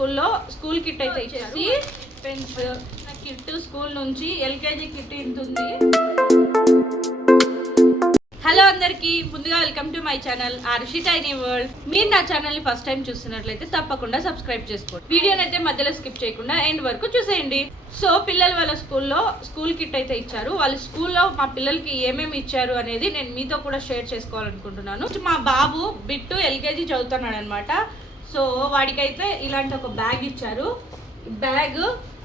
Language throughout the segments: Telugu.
స్కూల్లో స్కూల్ కిట్ అయితే ఇచ్చేసి పెన్స్ కిట్ స్కూల్ నుంచి ఎల్కేజీ కిట్ ఇంతుంది. హలో అందరికీ, ముందుగా welcome to my channel Arshi tiny world. మీరు నా ఛానల్ని ఫస్ట్ టైం చూస్తున్నట్లయితే తప్పకుండా సబ్స్క్రైబ్ చేసుకోండి. వీడియోని అయితే మధ్యలో స్కిప్ చేయకుండా ఎండ్ వరకు చూసేయండి. సో పిల్లలు వాళ్ళ స్కూల్లో స్కూల్ కిట్ అయితే ఇచ్చారు. వాళ్ళ స్కూల్లో మా పిల్లలకి ఏమేమి ఇచ్చారు అనేది నేను మీతో కూడా షేర్ చేసుకోవాలనుకుంటున్నాను. మా బాబు బిట్టు ఎల్కేజీ చదువుతున్నాడు అనమాట. సో వాడికైతే ఇలాంటి ఒక బ్యాగ్ ఇచ్చారు. బ్యాగ్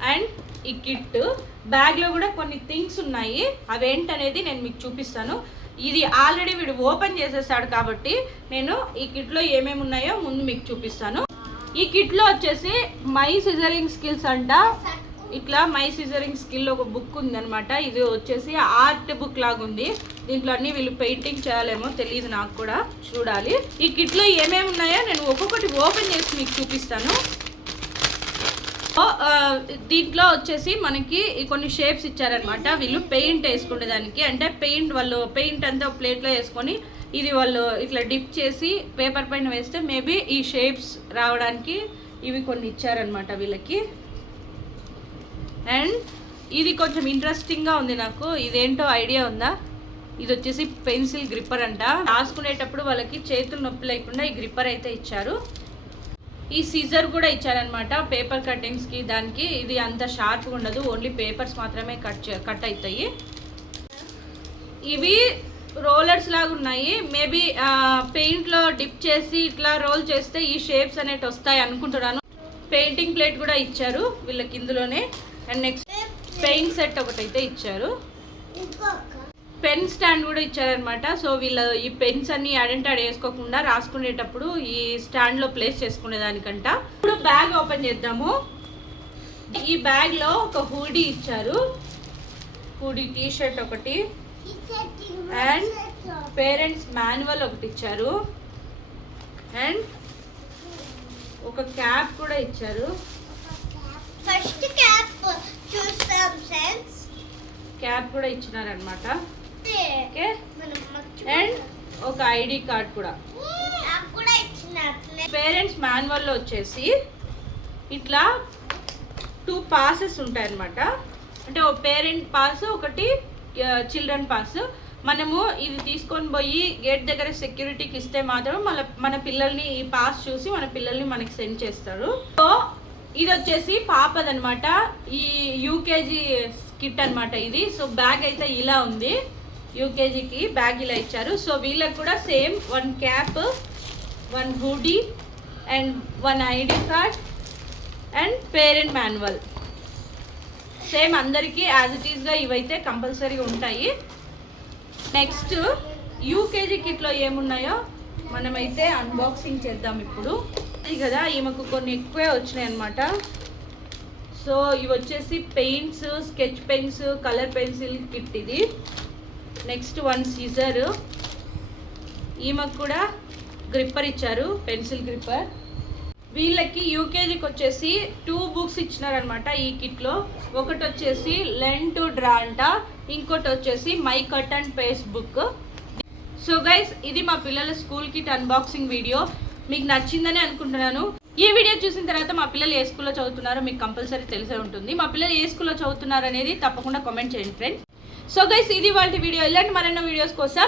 అండ్ ఈ కిట్ బ్యాగ్లో కూడా కొన్ని థింగ్స్ ఉన్నాయి. అవేంటనేది నేను మీకు చూపిస్తాను. ఇది ఆల్రెడీ వీడు ఓపెన్ చేసేసాడు కాబట్టి నేను ఈ కిట్లో ఏమేమి ఉన్నాయో ముందు మీకు చూపిస్తాను. ఈ కిట్లో వచ్చేసి మై సిజరింగ్ స్కిల్స్ అంట. ఇట్లా మై సిజరింగ్ స్కిల్ ఒక బుక్ ఉందనమాట. ఇది వచ్చేసి ఆర్ట్ బుక్ లాగా ఉంది. దీంట్లో అన్ని వీళ్ళు పెయింటింగ్ చేయాలేమో తెలియదు, నాకు కూడా చూడాలి. ఈ కిట్లో ఏమేమి ఉన్నాయో నేను ఒక్కొక్కటి ఓపెన్ చేసి మీకు చూపిస్తాను. దీంట్లో వచ్చేసి మనకి కొన్ని షేప్స్ ఇచ్చారనమాట. వీళ్ళు పెయింట్ వేసుకునే దానికి, అంటే పెయింట్ అంతా ప్లేట్లో వేసుకొని ఇది వాళ్ళు ఇట్లా డిప్ చేసి పేపర్ పైన వేస్తే మేబీ ఈ షేప్స్ రావడానికి ఇవి కొన్ని ఇచ్చారనమాట వీళ్ళకి. అండ్ ఇది కొంచెం ఇంట్రెస్టింగ్గా ఉంది నాకు. ఇదేంటో ఐడియా ఉందా? ఇది వచ్చేసి పెన్సిల్ గ్రిప్పర్ అంట. రాసుకునేటప్పుడు వాళ్ళకి చేతులు నొప్పి లేకుండా ఈ గ్రిప్పర్ అయితే ఇచ్చారు. ఈ సీజర్ కూడా ఇచ్చారనమాట పేపర్ కటింగ్స్కి. దానికి ఇది అంత షార్ప్గా ఉండదు, ఓన్లీ పేపర్స్ మాత్రమే కట్ అవుతాయి. ఇవి రోలర్స్ లాగా ఉన్నాయి. మేబీ పెయింట్లో డిప్ చేసి ఇట్లా రోల్ చేస్తే ఈ షేప్స్ అనేవి వస్తాయి అనుకుంటున్నాను. పెయింటింగ్ ప్లేట్ కూడా ఇచ్చారు వీళ్ళకి ఇందులోనే. అండ్ నెక్స్ట్ పెయింట్ సెట్ ఒకటి అయితే ఇచ్చారు. పెన్ స్టాండ్ కూడా ఇచ్చారనమాట. సో వీళ్ళ ఈ పెన్స్ అన్ని ఐడెంటిఫై వేసుకోకుండా రాసుకునేటప్పుడు ఈ స్టాండ్లో ప్లేస్ చేసుకునే దానికంట. ఇప్పుడు బ్యాగ్ ఓపెన్ చేద్దాము. ఈ బ్యాగ్లో ఒక హూడీ ఇచ్చారు. హూడీ టీ షర్ట్ ఒకటి అండ్ పేరెంట్స్ మాన్యువల్ ఒకటి ఇచ్చారు. అండ్ ఒక క్యాప్ కూడా ఇచ్చారు. ఫస్ట్ క్యాప్ చూస్తాం ఫ్రెండ్స్. క్యాప్ కూడా ఇచ్చినారనమాట. అండ్ ఒక ఐడి కార్డ్ కూడా. పేరెంట్స్ మాన్యువల్లో వచ్చేసి ఇట్లా 2 పాసెస్ ఉంటాయి అన్నమాట. అంటే ఒక పేరెంట్ పాస్, ఒకటి చిల్డ్రన్ పాస్. మనము ఇది తీసుకొని పోయి గేట్ దగ్గర సెక్యూరిటీకి ఇస్తే మాత్రం మన పిల్లల్ని ఈ పాస్ చూసి మన పిల్లల్ని మనకి సెండ్ చేస్తారు. సో ఇది వచ్చేసి పాపదనమాట. ఈ యూకేజీ కిట్ అనమాట ఇది. సో బ్యాగ్ అయితే ఇలా ఉంది. యూకేజీకి బ్యాగ్ ఇలా ఇచ్చారు. సో వీళ్ళకి కూడా same 1 cap, 1 hoodie and 1 ID card and parent manual. Same అందరికీ యాజ్ ఇట్ ఈస్గా ఇవైతే కంపల్సరీగా ఉంటాయి. నెక్స్ట్ యూకేజీ కిట్లో ఏమున్నాయో మనమైతే అన్బాక్సింగ్ చేద్దాం ఇప్పుడు. ఇది కదా, ఈమెకు కొన్ని ఎక్కువే వచ్చినాయి అనమాట. సో ఇవి వచ్చేసి paints, sketch pens, colour pencil kit ఇది. Next 1 scissor. ఈమెకు కూడా గ్రిప్పర్ ఇచ్చారు, పెన్సిల్ గ్రిప్పర్. వీళ్ళకి యూకేజీకి వచ్చేసి 2 బుక్స్ ఇచ్చినారనమాట ఈ కిట్లో. ఒకటి వచ్చేసి లెర్న్ టు డ్రా అంట, ఇంకోటి వచ్చేసి my cut and paste book. So guys, ఇది మా పిల్లల స్కూల్ కిట్ అన్బాక్సింగ్ వీడియో. మీకు నచ్చిందని అనుకుంటున్నాను. ఈ వీడియో చూసిన తర్వాత మా పిల్లలు ఏ స్కూల్లో చదువుతున్నారో మీకు కంపల్సరీ తెలిసే ఉంటుంది. మా పిల్లలు ఏ స్కూల్లో చదువుతున్నారు అనేది తప్పకుండా కామెంట్ చేయండి ఫ్రెండ్స్. సో గైస్, ఇది వాళ్ళ వీడియో. ఇలాంటి మరెన్నో వీడియోస్ కోసం